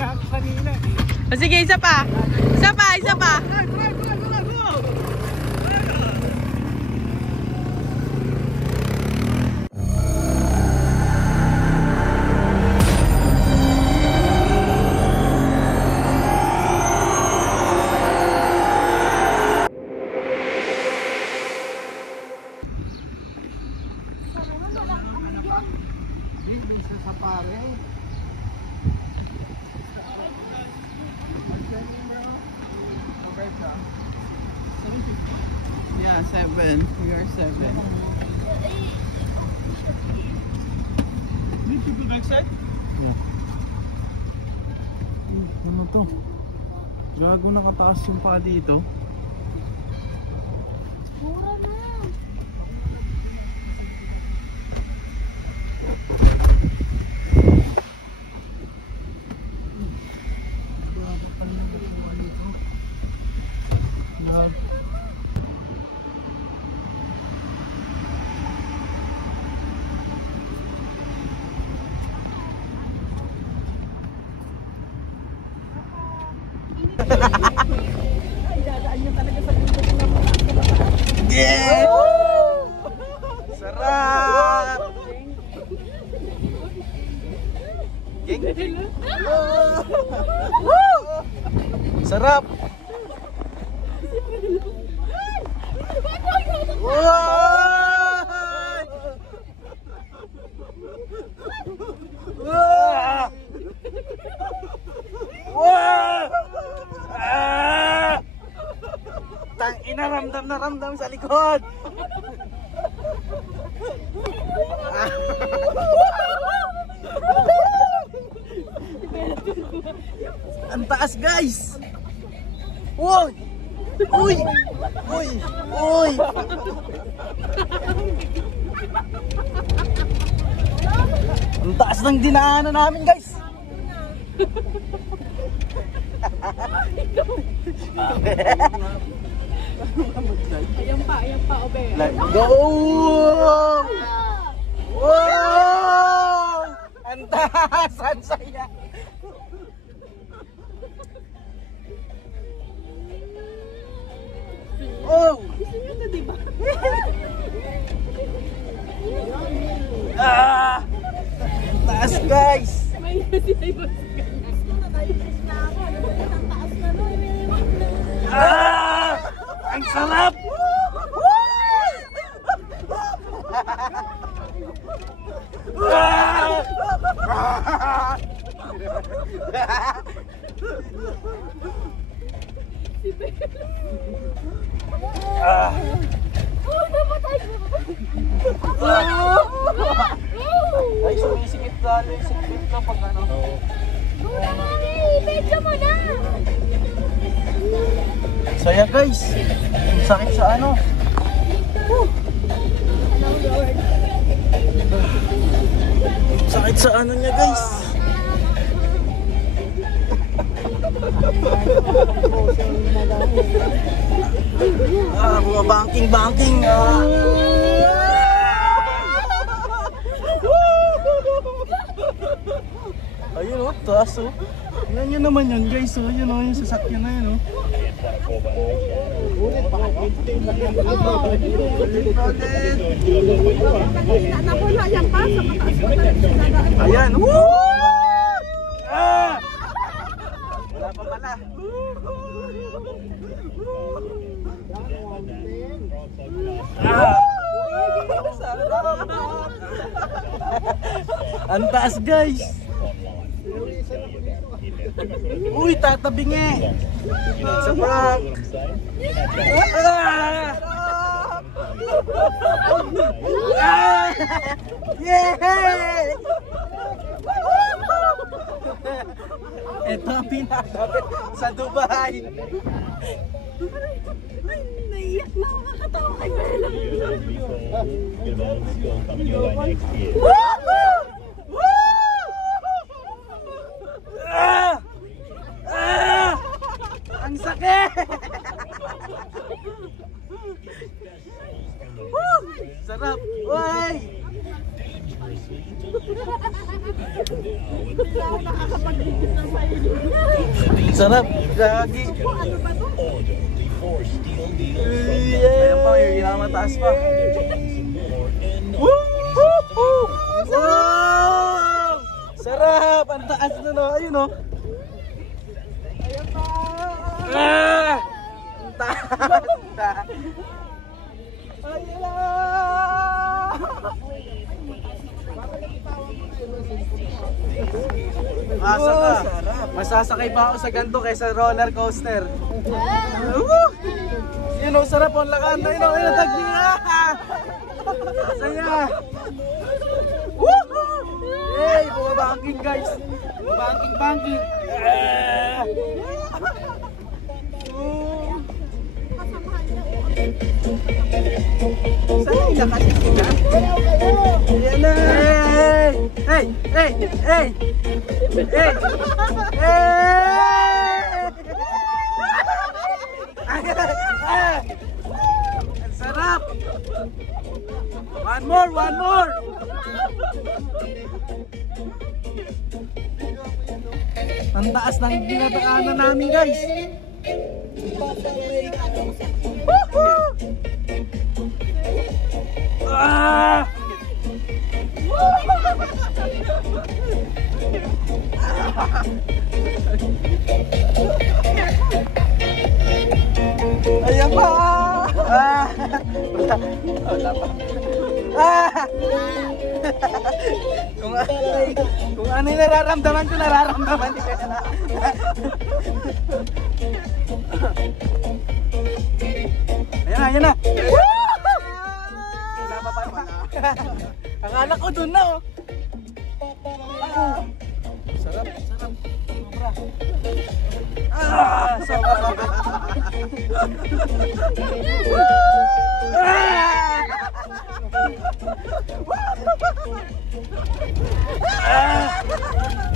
nga ako kanina. O sige, isa pa. Isa pa, isa pa. Yeah, 7. We are 7. Need to go back side? Ano to? Gago nakataas yung pa dito. Mura na. Yeah! Sarap! Ging? Sarap! Tangina, ramdam na ramdam sa likod. Ang taas, guys. Uy! Uy! Uy! Uy! Ang taas ng dinaanan namin, guys. Ayan pa, obe. Let's go! Wow! Ang taas! Ang saya! Oh! Gusto nyo na, diba? Ah! Ang taas, guys! May sinibos ka. Ah! Ang sarap! Ay, sumisikip lalo yung sikip na pag ano. Mura na nga eh. Medyo mo na. Saya, guys. Ang sakit sa ano. Sakit sa ano niya, guys. Mga banking. Ayun oh, taas oh. Yan yun naman yun, guys oh. Yun oh, yung sasakyan na yun oh. Ulit, baka ulitin lang yan. Nakula yan pa sa mataas pa tayo. Ayan, woo! Ah! Wala pa pala. Ang taas, guys. Uy, tatabingi. Sa prank. Yay! Ito ang pinakabit sa Dubai. Naiyak na ako, kakatawa kay Bella. Ang sakit! Sarap! Uy! Hindi ako nakakapag-igit ng sayo. Sarap. Gagi. Ano ba to? Ayan pa, yung pinakamataas pa. Woo! Wow! Sarap! Ang taas na no. Ayun no. Ayan pa. Ah! Ang taas. Ayan. Asa ka? Masasakay pa ako sa ganito kaysa roller coaster. Woo! Yun o, sarap ang lakan. Ayun o, ayun ang tagli. Saya. Woo! Hey, bumabangking guys. Bumabangking. Saan yung lakas niya? Ayan na. Hey! Hey! Hey! Hey! Hey! Ang sarap! One more! One more! Ang taas ng dinadaanan namin guys! Woohoo! Ah! Ayan pa! Ah! Wala pa. Ah! kung ano yung nararamdaman ko, nararamdaman ko. Ayan na, ayan na. Wala pa pa. Akala ko dun na oh. Ah. Sarap, sarap. Sobra. Ah, sobra. Ah!